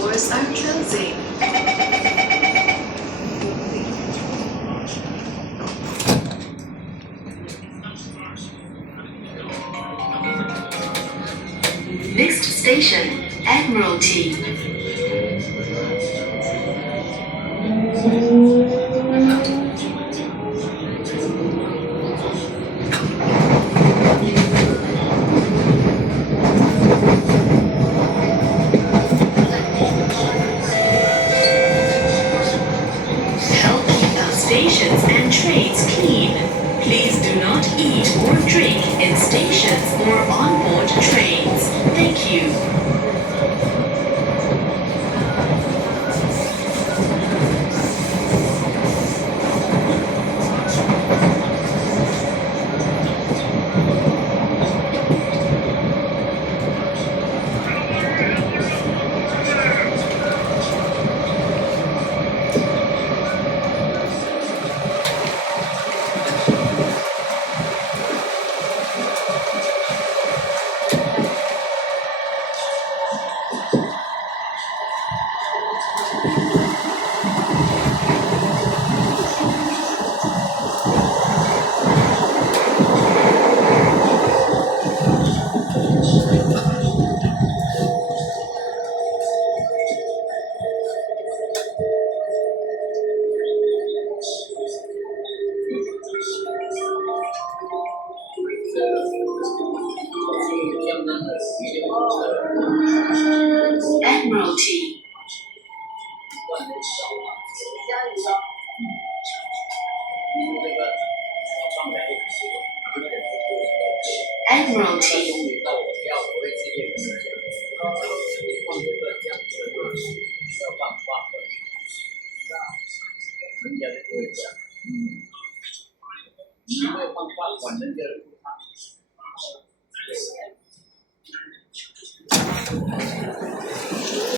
doors are closing. Next station, Admiralty. Help keep our stations and trains clean. Please do not eat or drink in stations or on board trains. Thank you. Admiralty. Admiralty.